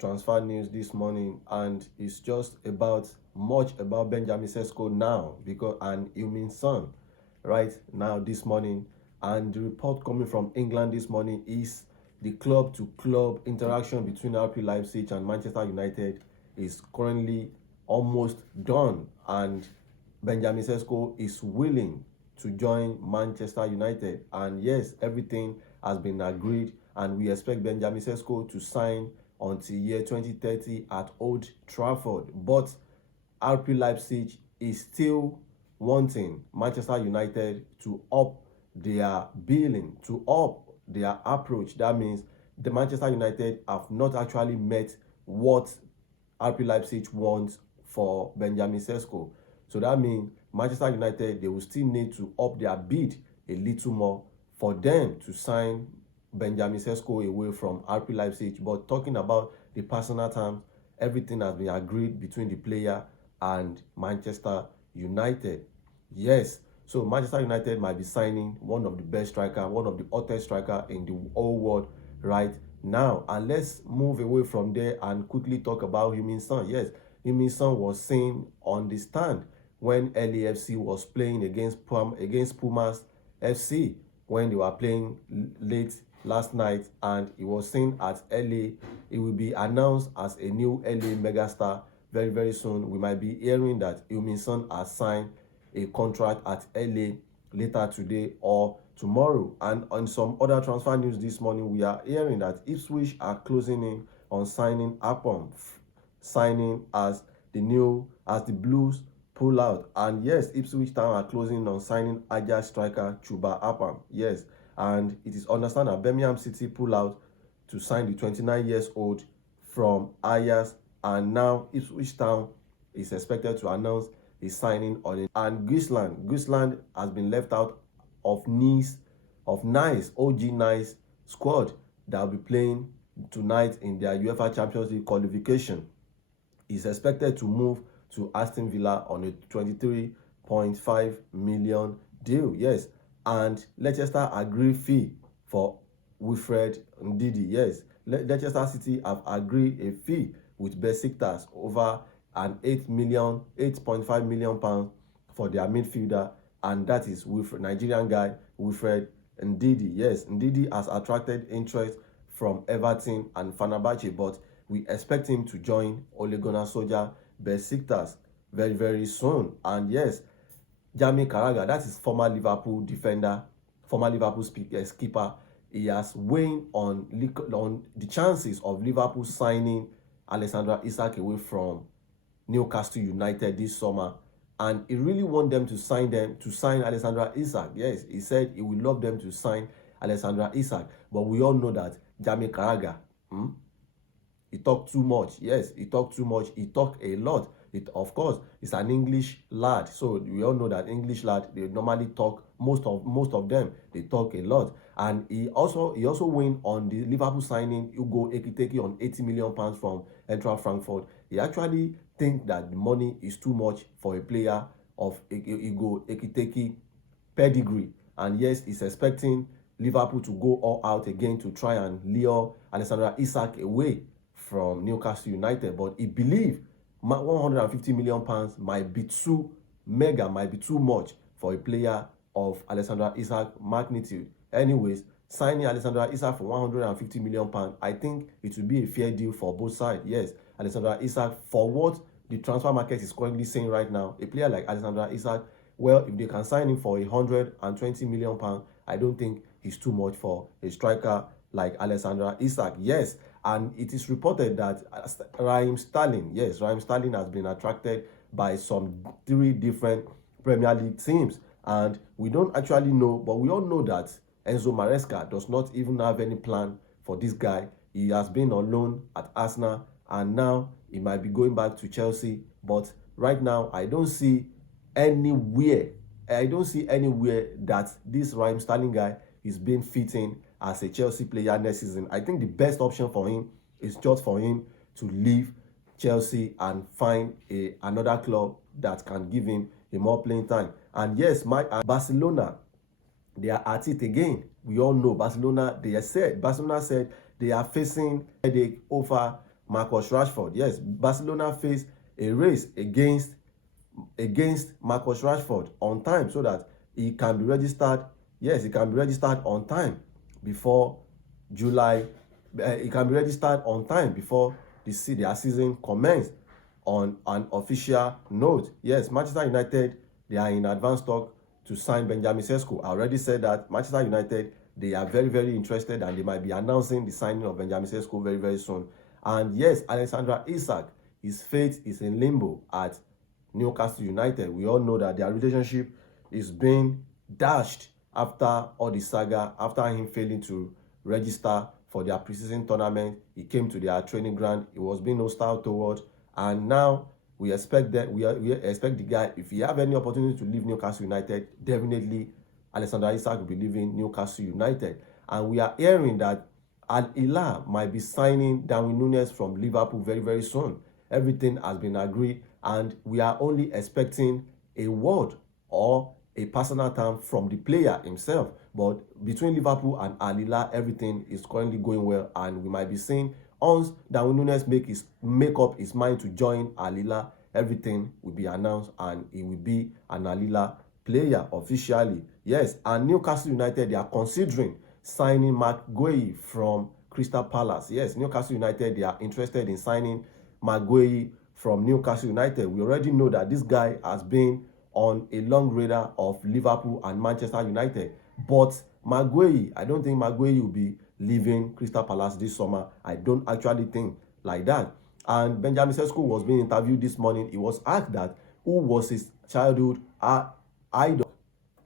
transfer news this morning, and it's just about much about Benjamin Sesko now because and Heung-min Son right now this morning. And the report coming from England this morning is the club to club interaction between RP Leipzig and Manchester United is currently almost done, and Benjamin Sesko is willing to join Manchester United. And yes, everything has been agreed, and we expect Benjamin Sesko to sign until year 2030 at Old Trafford. But RP Leipzig is still wanting Manchester United to up their billing, to up their approach. That means the Manchester United have not actually met what RP Leipzig wants for Benjamin Sesko. So that means Manchester United, they will still need to up their bid a little more for them to sign Benjamin Sesko away from RP Leipzig. But talking about the personal terms, everything has been agreed between the player and Manchester United. Yes, so Manchester United might be signing one of the best striker, one of the hottest striker in the whole world right now. And let's move away from there and quickly talk about Heung-min Son. Yes, Heung-min Son was seen on the stand when LAFC was playing against Pumas FC when they were playing late last night, and he was seen at LA. It will be announced as a new LA megastar very, very soon. We might be hearing that Heung-min Son has signed a contract at LA later today or tomorrow. And on some other transfer news this morning, we are hearing that Ipswich are closing in on signing Apom, signing as the Blues pull out. And yes, Ipswich Town are closing on signing Ajax striker Chuba Apam. Yes, and it is understood that Birmingham City pull out to sign the 29 years old from Ajax, and now Ipswich Town is expected to announce his signing on it. And Gisland has been left out of Nice OG Nice squad that will be playing tonight in their UEFA Champions League qualification. Is expected to move to Aston Villa on a 23.5 million deal. Yes, and Leicester agree fee for Wilfred Ndidi. Yes, Leicester City have agreed a fee with Besiktas over an 8.5 million pounds for their midfielder, and that is with Nigerian guy Wilfred Ndidi. Yes, Ndidi has attracted interest from Everton and Fenerbahce, but we expect him to join Ole Gunnar Solskjaer Besiktas very, very soon. And yes, Jamie Carragher, that is former Liverpool defender, former Liverpool skipper. He has weighed on the chances of Liverpool signing Alexander Isak away from Newcastle United this summer, and he really wants them to sign Alexander Isak. Yes, he said he would love them to sign Alexander Isak, but we all know that Jamie Carragher, he talked too much. Yes, he talked too much. He talked a lot. Of course, it's an English lad, so we all know that English lad, they normally talk. Most of them, they talk a lot. And he also went on the Liverpool signing Hugo Ekitike on 80 million pounds from Eintracht Frankfurt. He actually think that the money is too much for a player of Hugo Ekitike pedigree. And yes, he's expecting Liverpool to go all out again to try and lure Alexander Isak away from Newcastle United. But he believes 150 million pounds might be too much for a player of Alexander Isak magnitude. Anyways, signing Alexander Isak for 150 million pounds, I think it will be a fair deal for both sides. Yes, Alexander Isak, for what the transfer market is currently saying right now, a player like Alexander Isak, well, if they can sign him for 120 million pounds, I don't think he's too much for a striker like Alexander Isak. Yes, and it is reported that Raheem Sterling has been attracted by some 3 different Premier League teams, and we don't actually know, but we all know that Enzo Maresca does not even have any plan for this guy. He has been on loan at Arsenal, and now he might be going back to Chelsea. But right now, I don't see anywhere that this Raheem Sterling guy is being fitting as a Chelsea player next season. I think the best option for him is just for him to leave Chelsea and find another club that can give him a more playing time. And yes, Barcelona, they are at it again. We all know Barcelona said they are facing headache over Marcus Rashford. Yes, Barcelona faced a race against Marcus Rashford on time so that he can be registered. Yes, he can be registered on time before July. He can be registered on time before their season commenced. On an official note, yes, Manchester United, they are in advanced talk to sign Benjamin Sesko. I already said that Manchester United, they are very, very interested, and they might be announcing the signing of Benjamin Sesko very, very soon. And yes, Alexander Isak, his fate is in limbo at Newcastle United. We all know that their relationship is being dashed after all the saga, after him failing to register for their preseason tournament. He came to their training ground. He was being hostile towards, and now we expect that we expect the guy, if he have any opportunity to leave Newcastle United, definitely Alexander Isak will be leaving Newcastle United. And we are hearing that Alhilal might be signing Darwin Nunez from Liverpool very, very soon. Everything has been agreed, and we are only expecting a word or a personal term from the player himself. But between Liverpool and Alhilal, everything is currently going well, and we might be seeing once Darwin Nunez make up his mind to join Alhilal, everything will be announced, and he will be an Alhilal player officially. Yes, and Newcastle United, they are considering signing Maguire from Crystal Palace. Yes, Newcastle United, they are interested in signing Maguire from Newcastle United. We already know that this guy has been on a long radar of Liverpool and Manchester United. But Maguire, I don't think Maguire will be leaving Crystal Palace this summer. I don't actually think like that. And Benjamin Sesko was being interviewed this morning. He was asked that who was his childhood idol.